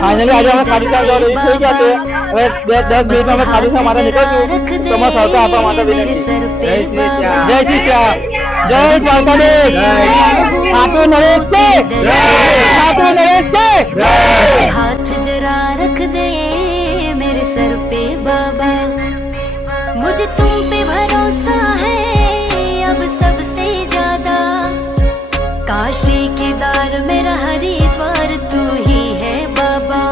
Finally आज हमें खाटू श्याम जवा रेडी થઈ ગયા છે હવે 10 મિનિટમાં અમે ખાટુ શ્યામ માટે નીકળશું તમારા સહકાર આપવા માટે વિનંતી જય શ્રી શ્યામ જય દ્વારકાધીશ ખાટુ નરેશ કે ખાટુ नरेश के हाथ जरा रख दे मेरे सर पे बाबा मुझे तुम पे भरोसा है अब सबसे ज्यादा काशी केदार मेरा हरिद्वार तू ही है बाबा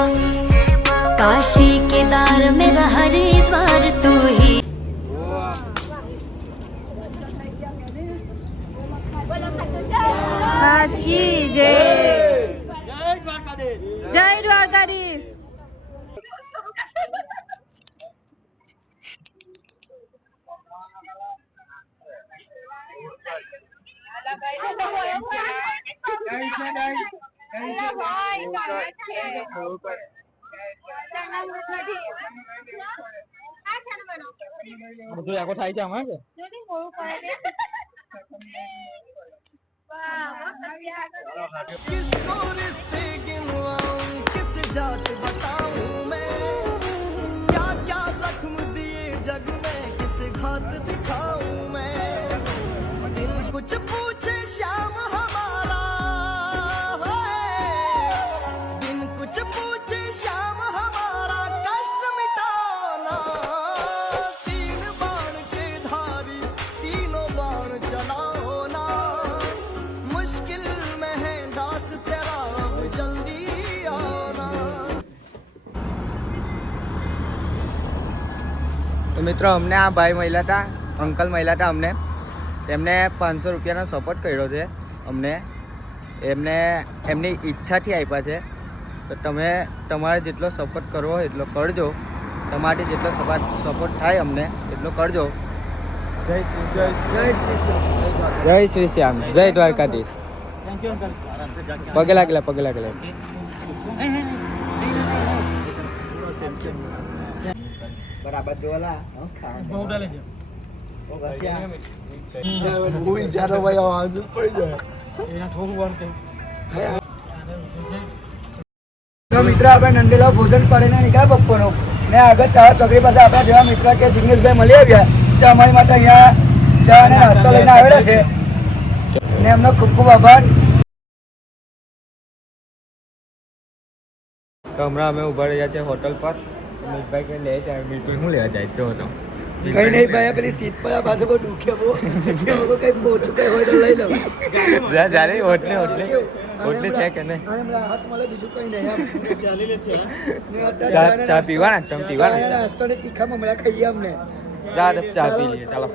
काशी केदार मेरा हरिद्वार तू ही की जय जय द्वारकाधीश બધું આખો થાય છે આમાં કે किसको रिश्ते गिनवाऊं किस जात बताऊं मैं क्या क्या जख्म दिए जग में किस घात दिखाऊं मैं बिन कुछ पूछे श्याम हमारा बिन कुछ पूछे श्याम हमारा कष्ट मिटाना तीन बाण के धारी तीनों बाण चलाओ ना मुश्किल में है दास तेरा अब जल्दी आना तो मित्रों अमने आ भाई મળ્યા હતા અંકલ મળ્યા હતા અમને તેમને 500 રૂપિયાનો સપોર્ટ કર્યો છે અમને એમને એમની ઈચ્છાથી આપ્યા છે તો તમે તમારે જેટલો સપોર્ટ કરવો હોય એટલો કરજો તમારી જેટલો સપોર્ટ થાય અમને એટલો કરજો જય શ્રી શ્યામ જય દ્વારકાધીશ પગે લાગેલા બરાબર જોલા બહુ ડાલે છે कोई ज्यादा भाई आवाज पड़ जाए એના ઠોક વળતે તો મિત્ર આપણે નંદેલા ભોજન કરીને નીકળ્યા બપોરનો ને આગળ ચા ચોકડી પાસે આપણા જેવા મિત્ર કે જિગ્નેશભાઈ મળી આવ્યા તો અમારી માટે અહીંયા ચા અને નાસ્તો લઈને આવેલા છે ને એમનો ખૂબ ખૂબ આભાર તો હમણાં અમે ઉભા રહ્યા છે હોટલ પર મિતભાઈ કઈ લે જાય મીઠું શું લેવા જાય છો તો કઈ નહીં ભાઈ પેલી સીટ પર આ પાછો બહુ દુખે બહુ કઈ મોચું કઈ હોય તો લઈ લો જારે હોટલે છે કે નહીં હાથ મળે બીજું કઈ નહીં ચાલી લે છે ચા પીવાના તમે પીવાના નાસ્તો ને તીખા મમરા ખાઈએ અમને ચા પી લઈએ ચાલો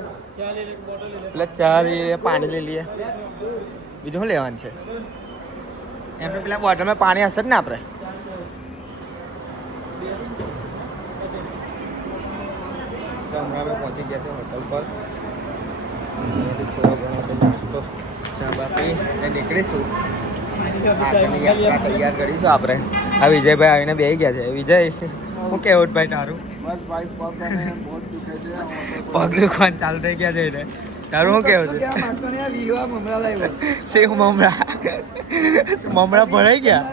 એટલે ચા લઈએ પાણી લઈ લઈએ બીજું શું લેવાનું છે એમને પેલા બોટલમાં પાણી હશે જ ને આપણે હમણાં અમે પહોંચી ગયા છે હોટલ પર થોડો ઘણો નાસ્તો ચા બા પી નીકળીશું આગળની યાત્રા તૈયાર કરીશું આપણે આ વિજયભાઈ આવીને બેસી ગયા છે વિજય શું કહેવું ભાઈ તારું बस भाई पग में बहुत दुखे છે પગ દુખવાનું ચાલુ થઈ ગયા છે એટલે તારું શું કેવું છે મમરા લાવ્યો સેવ મમરા ભરાઈ ગયા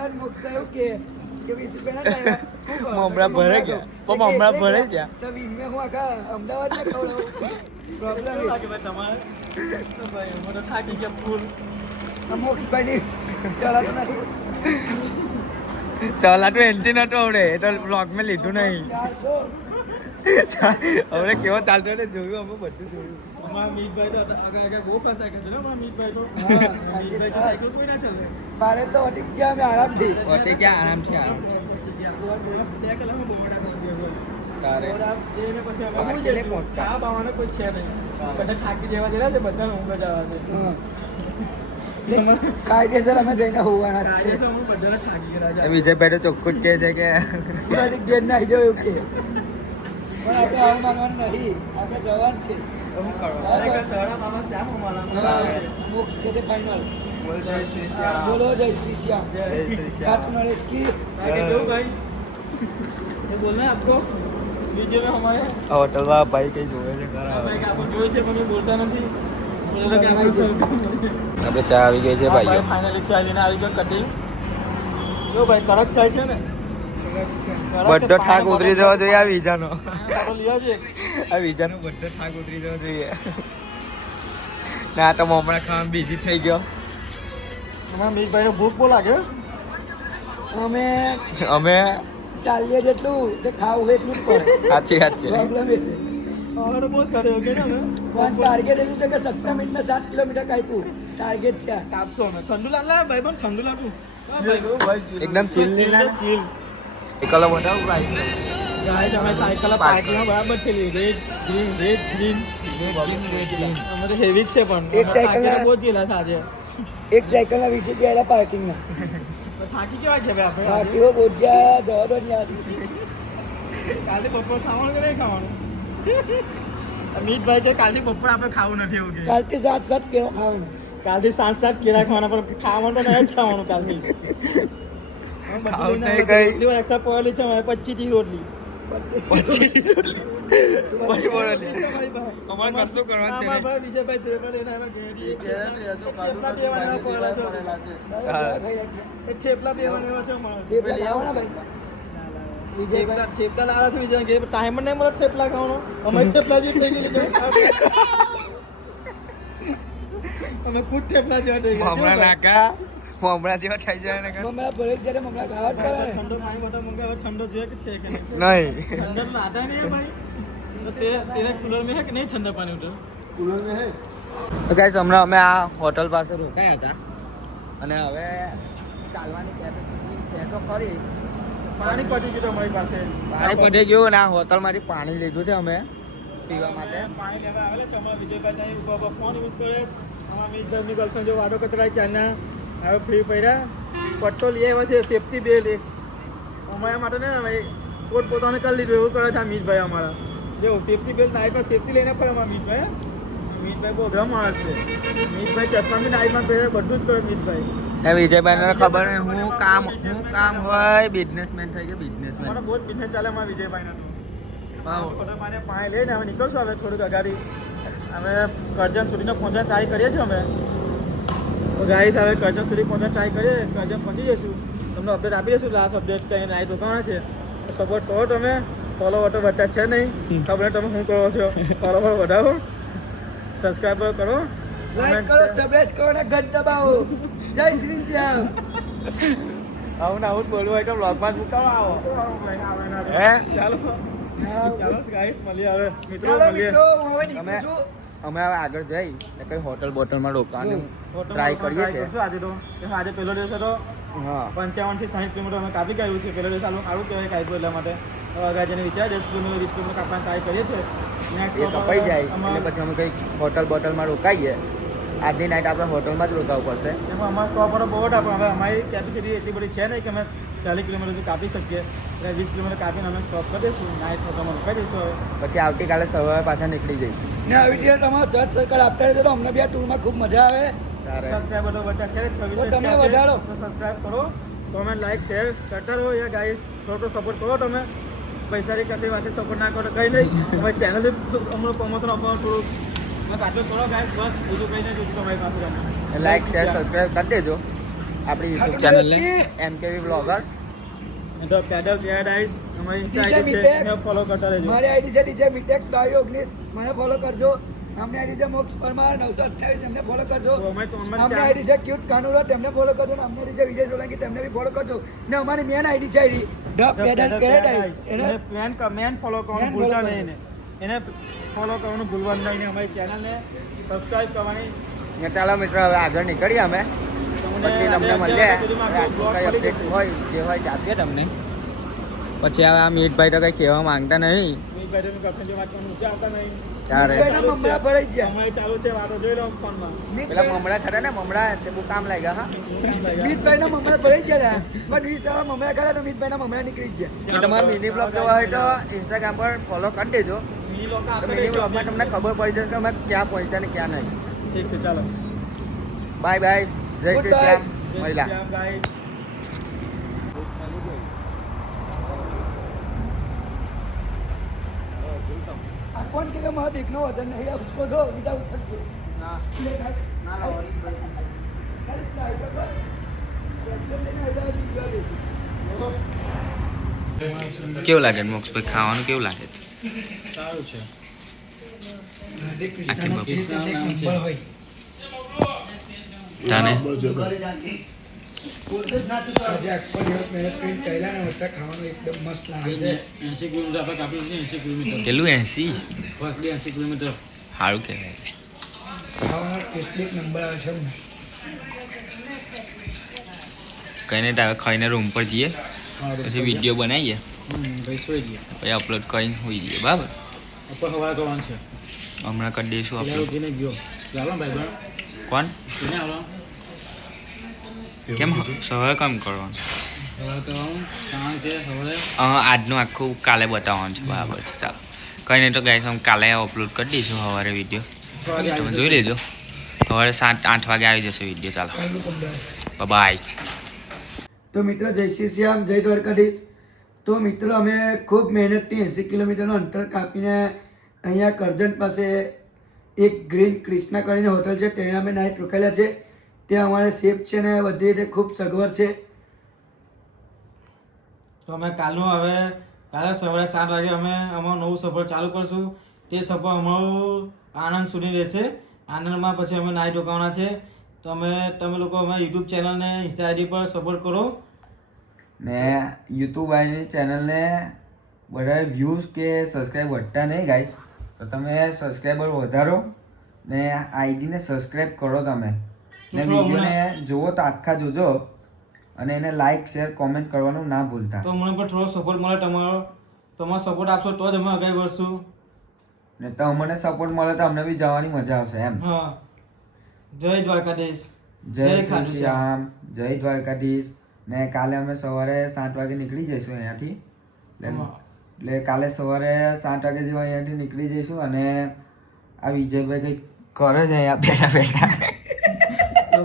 મમરા ભરાઈ ગયા પણ મમરા ભરાઈ ગયા તો વીમે હું આખા અમદાવાદ ને પ્રોબ્લેમ તો થાકી ગયા ફૂલ મોક્ષ ભાઈ ચલાતો નથી ચલાટું એન્ટી નતો આવડે એ તો બ્લોગમાં લીધું નહીં હવે કેવો ચાલતો ને જોયું અમે બધું જોયું અમારા મીતભાઈ તો આગળ બહુ ફસાય છે ને અમારા મીતભાઈ તો સાયકલ કોઈ ના ચાલે મારે તો અટક ગયા અમે આરામથી ઓટે ક્યાં આરામથી આવ્યો 2 કલાકમાં બોડા કરી દે તારે એને પછી અમે ચા બાવાનો કોઈ છે નહીં બધા થાકી જેવા જેલા છે બધાને ઊંઘ જ આવે છે કાયદેસર અમે જઈને હોવાના જ છે બધાને થાકી ગયા વિજયભાઈ તો ચોખ્ખું જ કહે છે કે પૂરાથી ઘેર ના આવી જાવ કે પણ આપણે હાર માનવાનું નહીં આપણે જવાન છે મોક્ષ કે તે ફાઇનલ બોલો જય શ્રી શ્યામ खाटू नरेश की भाई ये बोलना है आपको वीडियो में हमारे હોટલમાં ભાઈ કઈ જોવે છે भाई आपको जो છે પણ બોલતા નથી આપણે ચા આવી ગઈ છે ભાઈઓ ફાઇનલી ચા લઈને આવી ગયો કટિંગ જો ભાઈ કડક ચાય છે ને બધો થાક ઉતરી જવો જોઈએ આ વિઝાનો લઈ આવજે. આ વિઝાનો બધો થાક ઉતરી જવો જોઈએ ના તો મમરા ખાવા બીજી થઈ ગયો અમારા મીતભાઈને ભૂખ બહુ લાગે. અમે અમે ચાલીએ જેટલું તે ખાવું એટલું જ પડે. સાચી વાત છે પ્રોબ્લેમ એ છે. હવે તો બહુ જ કર્યો કે ને અમે પણ ટાર્ગેટ એટલું છે કે 17 મિનિટમાં 7 કિલોમીટર કાપ્યું. ટાર્ગેટ છે આ. કાપશો અમે. ઠંડુ લાવ ભાઈ પણ ઠંડુ લાવું. એકદમ ચીલ ચીલ. એકલો બતાવું ગાઈસ ગાઈસ અમે સાયકલ પાર્કિંગ બરાબર છે. રેડ ગ્રીન અમે તો હેવી જ છે પણ એક સાયકલ ના- બહુ જ ગયેલા છે આજે. એક સાયકલના 20 રૂપિયા આલ્યા પાર્કિંગના. તો થાકી કેવા છે ભાઈ આપણે આજે? બાકીઓ બોજ્યા જવા દો ને યાર. કાલે બપોર ખાવાનું કે નહીં ખાવાનું? મીતભાઈ કે કાલથી બપોર આપણે ખાવું નથી એવું કે કાલથી 7 કિલો ખાવાનું. કાલથી 7 કેળા ખાવાના પણ ખાવાનું તો નહીં જ ખાવાનું કાલથી. ખાવું નહીં કઈ. એક્સ્ટ્રા પડેલી છે હવે 25 રોટલી. અમારે કશું કરવાનું છે નહીં. ભાઈ વિજયભાઈ થેપલા લઈને આવ્યા ઘેરી. થેપલા બેવાના એવા પડેલા છે. એ થેપલા બેવાના એવા છે અમારે. થેપલા લાવવાના ભાઈ. વિજયભાઈ થેપલા લાવ્યા છે વિજય ઘેર ટાઈમ જ નહીં મળે થેપલા ખાવાનો. અમે થેપલા જેવી થઈ ગયેલી છે. અમે ખુદ થેપલા જેવા થઈ ગયા. મમરા નાકા મમરા જેવા થઈ જાય ને મમરા ભરે જ્યારે મમરા ખાવા જ પડે ને. ઠંડો પાણી માટે મંગાવ્યો. ઠંડો જોઈએ કે છે કે નહીં? નહીં ठंडा तो आता नहीं है भाई. तो तेरे कूलर में है कि नहीं ठंडा पानी उधर? તો ગાઈસ હમણાં અમે આ હોટલ પાસે રોકાયા હતા અને હવે ચાલવાની કેપેસિટી છે તો ખરી પાણી પડી ગયું અમારી પાસે. પાણી પડી ગયું અને આ હોટલમાંથી પાણી લીધું છે અમે પીવા માટે પાણી લેવા આવેલા છે અમારા વિજયભાઈ ત્યાં ઉભા ઉભા ફોન યુઝ કરે. અમારા મીતભાઈની ગર્લફ્રેન્ડ જો વાડો કતરાય ત્યાંના હવે ફ્રી પડ્યા. પટ્ટો લઈ આવ્યો છે સેફટી બેલ્ટ એક અમારા માટે ને ભાઈ પોતાને કરી લીધું એવું કરે છે આ મીતભાઈ અમારા. જો સેફટી બેલ્ટ નાઇટમાં સેફટી લઈને ફરે અમારા મીતભાઈ. મીતભાઈ બહુ અઘરા માણસ છે. મીતભાઈ ચશ્મા બી નાઇટમાં પહેરે બધું જ કરે મીતભાઈ. એ વિજયભાઈને ખબર નહીં હું કામ હોય બિઝનેસમેન થઈ ગયો બિઝનેસમેન અમારો બહુ જ બિઝનેસ ચાલે અમારા વિજયભાઈનો તો. મારે પાણી લઈને હવે નીકળશું હવે થોડુંક અગાડી. હવે કરજણ સુધીનો પહોંચવાની ટ્રાય કરીએ છીએ અમે. તો ગાઈસ હવે કરજણ સુધી પહોંચવાની ટ્રાય કરીએ. કરજણ પહોંચી જઈશું. તમને અપડેટ આપી દઈશું. લાસ્ટ અપડેટ કંઈ નાઇટ રોકાણા છે. સપોર્ટ કરો તમે. ફોલો વટો વધતા છે નહીં. ખબર તમે શું કરો છો. ફોલો વધારો. સબસ્ક્રાઈબ કરો. લાઈક કરો, સબસ્ક્રાઇબ કરો અને ઘંટ દબાવો. જય શ્રી શ્યામ. આવું ને આવું જ બોલવું હોય તો બ્લોગમાં જ ઉતારો આવો હે ચાલો ચાલો ગાઈસ મળીએ હવે મિત્રો ચાલો મળીએ. મિત્રો હું હવે નીકળું અમે છું. અમે હવે આગળ જઈ ને કઈ હોટલમાં રોકાવાનું ટ્રાય કરીએ છીએ કરશું આજે તો. કેમ આજે પહેલો દિવસ હતો. હા 55 થી 60 કિલોમીટર અમે કાપી કાઢ્યું છે. પહેલો દિવસ સારું કહેવાય કાપ્યું એટલા માટે. હવે આગળ જેને વિચાર 10 કિલોમીટર 20 કિલોમીટર કાપવાની ટ્રાય કરીએ છીએ. એ કપાઈ જાય એટલે પછી અમે કંઈક બોટલમાં રોકાઈએ. આજની નાઇટ આપણે હોટલમાં જ રોકાવું પડશે એમાં અમારા સ્ટોપ પર બહુ હતા પણ હવે અમારી કેપેસિટી એટલી બધી છે નહીં કે અમે 40 કિલોમીટર સુધી કાપી શકીએ. એટલે 20 કિલોમીટર કાપીને અમે સ્ટોપ કરી દઈશું. નાઇટ હોટલમાં રોકાઈ દઈશું હવે. પછી આવતીકાલે સવારે પાછા નીકળી જઈશું ને આવી રીતે તમારો સર્ચ સર્કલ આપતા રહેજો તો અમને બી આ ટૂરમાં ખૂબ મજા આવે. તારે સબસ્ક્રાઈબર તો બધા છે 26 તો તમે વધારો. તો સબસ્ક્રાઈબ કરો, કોમેન્ટ લાઈક શેર કરતા રહો. યાર ગાઈસ થોડો સપોર્ટ કરો તમે. પૈસાની કશી વાત સપોર્ટ ના કરો તો કંઈ નહીં. તમારી ચેનલ હમણાં પ્રમોશન આપવાનું થોડું બસ આટલું કરો ગાઈસ. બસ બીજું કંઈ નહીં જોઈતું તમારી પાસે. લાઈક શેર સબસ્ક્રાઈબ કરી દેજો આપણી યુટ્યુબ ચેનલને MKV બ્લોગર્સ. તો પેડલ પેરાડાઇઝ અમારી ઇન્સ્ટા DJ આઈડી છે Mitex. એને ફોલો કરતા રહેજો. મારી આઈડી છે DJ Mitex 2219. મને ફોલો કરજો. અમને આઈડી છે મોક્ષ પરમાર 928. એમને ફોલો કરજો. તો અમારી અમને ચેનલ આઈડી છે ક્યુટ કાનુડા. તેમને ફોલો કરજો. ને અમને આઈડી છે વિજય સોલંકી. તેમને બી ફોલો કરજો. ને અમારી મેન આઈડી છે આઈડી ધ પેડલ પેરાડાઇઝ. એને મેન ફોલો કરવાનું મેન ભૂલતા follow નહીં ને. એને ફોલો કરવાનું ભૂલવાનું નહીં ને અમારી ચેનલને સબસ્ક્રાઇબ કરવાની. ને ચાલો મિત્રો હવે આગળ નીકળીએ અમે પછી તમને મળીએ કઈ અપડેટ હોય જે હોય તે આપીએ તમને. પછી હવે આ મીતભાઈ તો કંઈ કહેવા માંગતા નહીં મીતભાઈ તમે ગર્લફ્રેન્ડ જે વાત કરવાનું ઊંચા આવતા નહીં. ત્યારે મીતભાઈના મમરા ભરાઈ ગયા. અમારી ચાલુ છે વાતો જોઈ લો ફોનમાં. પેલા મમરા ખરા ને મમરા તે બહુ કામ લાગ્યા હા મીતભાઈના મમરા ભરાઈ ગયા. પણ 20 વાળા મમરા ખાધા તો મીતભાઈના મમરા નીકળી જ ગયા. એ તમારા મિની બ્લોગ જોવા હોય તો ઇન્સ્ટાગ્રામ પર ફોલો કરી દેજો. મિની લોકો તો આપે મિની બ્લોગમાં તમને ખબર પડી જશે કે અમે ક્યાં પહોંચ્યા ને ક્યાં નહીં. ઠીક છે ચાલો. બાય બાય જય શ્રી શ્યામ જય મહિલા શ્રી રામ ગાઈસ. આ કોણ કે મારા બેગનો વજન નહીં આ ઉચકો છો બીજા ઉચકજો. લે ખાય. ખાલી ટ્રાય તો કર. એકદમ લઈને હજાર બીજા દેશું. કેવું લાગે મોક્ષભાઈ ખાવાનું કેવું લાગે છે? સારું છે. રાધે આખી કૃષ્ણનો બપોર. એક નંબર હોય. તને આજે આખો દિવસ મહેનત કરીને ચાલ્યા ને એટલે ખાવાનું એકદમ મસ્ત લાગે છે. 80 કિલોમીટર આપણે કાપ્યું છે. 80 કિલોમીટર પેલું 80 ફર્સ્ટ ડે 80 કિલોમીટર. સારું કહેવાય. ખાવાનો ટેસ્ટ એક નંબર આવે છે. કઈ નહીં તારે ખાઈને રૂમ પર જઈએ પછી વિડીયો બનાવીએ ભાઈ સોઈ ગયા. પછી અપલોડ કરીને હોઈ જઈએ બરાબર. ઉપર હવા કરવાનું છે. હમણાં કરી દઈશું પેલા અપલોડ. ઉઠીને ગયો. ચાલો ભાઈ બન. કોણ એને આવો. કેમ સવારે કેમ કરવાનું? સવારે કરવાનું કારણ કે સવારે આજનું આખું કાલે બતાવવાનું છે બરાબર છે. ચાલો કંઈ નહીં તો ગાઈસ અમે કાલે અપલોડ કરી દઈશું સવારે વિડીયો. 6 વાગે તમે આવી જોઈ લેજો. સવારે 7-8 વાગે આવી જશે વિડીયો. ચાલો ખાવાનું કમ્પ્લીટ. બાય. તો મિત્ર જય શ્રી શ્યામ, જય દ્વારકાધીશ. તો મિત્રો અમે ખૂબ મહેનતથી 80 કિલોમીટરનું અંતર કાપીને અહીંયા કરજણ પાસે એક ગ્રીન ક્રિષ્ના કરીને હોટલ છે ત્યાં અમે નાઇટ રોકાયેલા છે. ત્યાં અમારે સેફ છે ને બધી રીતે ખૂબ સગવડ છે. તો અમે કાલે સવારે 7 વાગે અમે અમારું નવું સફર ચાલુ કરશું. તે સફર અમારું આનંદ સુધી રહેશે. આનંદમાં પછી અમે નાઇટ રોકાવાના છે. તો તમે લોકો અમે યુટ્યુબ ચેનલને ઇન્સ્ટા આઈડી પર સપોર્ટ કરો. ને યુટ્યુબ આઈની ચેનલને વધારે વ્યૂઝ કે સબસ્ક્રાઈબ વધતા નહીં ગાઈસ, તો તમે સબસ્ક્રાઈબર વધારો ને આઈડીને સબસ્ક્રાઈબ કરો તમે. ને વિડીયોને જુઓ તો આખા જોજો અને એને લાઈક શેર કોમેન્ટ કરવાનું ના ભૂલતા. તો મને પણ થોડો સપોર્ટ મળે તમારો સપોર્ટ આપશો તો જ અમે આગળ વધશું. ને તો અમને સપોર્ટ મળે તો અમને બી જવાની મજા આવશે એમ. હા, જય દ્વારકાધીશ. જય શ્રી શ્યામ, જય દ્વારકાધીશ. ને કાલે અમે સવારે 7 વાગે નીકળી જઈશું અહીંયાથી. એટલે કાલે સવારે 7 વાગે જેવા અહીંયાથી નીકળી જઈશું અને આ વિજયભાઈ કંઈક કરે છે અહીંયા બેઠા બેઠા.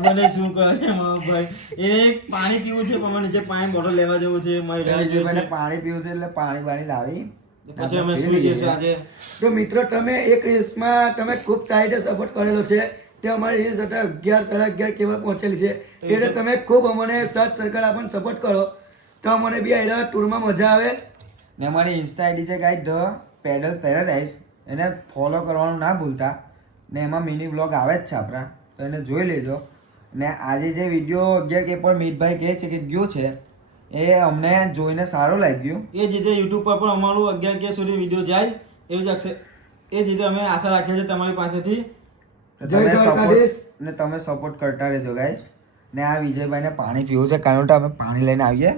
મને શું કરે છે ભાઈ? એ પાણી પીવું છે પણ મને જે પાણી બોટલ લેવા જવું છે વિજયભાઈને પાણી પીવું છે એટલે પાણી લાવી પછી અમે સુઈ જઈશું આજે. તો મિત્રો તમે એક રીલ્સમાં તમે ખૂબ સારી રીતે સપોર્ટ કરેલો છે. તે અમારી રીલ્સ અત્યારે 11-11:30 કેવલ પહોંચેલી છે. એટલે તમે ખૂબ અમને સર્ચ સર્કલ આપણને સપોર્ટ કરો તો અમને બી આ ટૂરમાં મજા આવે. ને અમારી ઇન્સ્ટા આઈડી છે ગાઈસ ધ પેડલ પેરાડાઇઝ, એને ફોલો કરવાનું ના ભૂલતા. ને એમાં મિની વ્લોગ આવે જ છે આપણા, તો એને જોઈ લેજો. ને આજે જે વિડીયો 11K પર મિતભાઈ કહે છે કે ગયો છે એ અમને જોઈને સારું લાગ્યું. એ જ રીતે યુટ્યુબ પર પણ અમારું 11K સુધી વિડીયો જાય એવું જ એ જ રીતે અમે આશા રાખીએ છીએ તમારી પાસેથી. ને તમે સપોર્ટ કરતા રહેજો ગાઈસ. ને આ વિજયભાઈને પાણી પીવું છે કારણ કે અમે પાણી લઈને આવીએ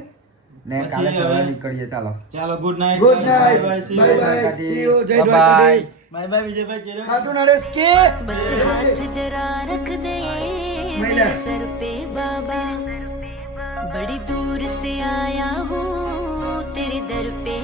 ને કાલે સવારે નીકળીએ. ચાલો good night. Good night, bye bye, C you, જય દ્વારકાધીશ. Bye bye Vijaybhai. કે ખાટુ નરેશ કે बस हाथ जरा रख दे मेरे सर पे बाबा, बड़ी दूर से आया हूँ तेरे दर पे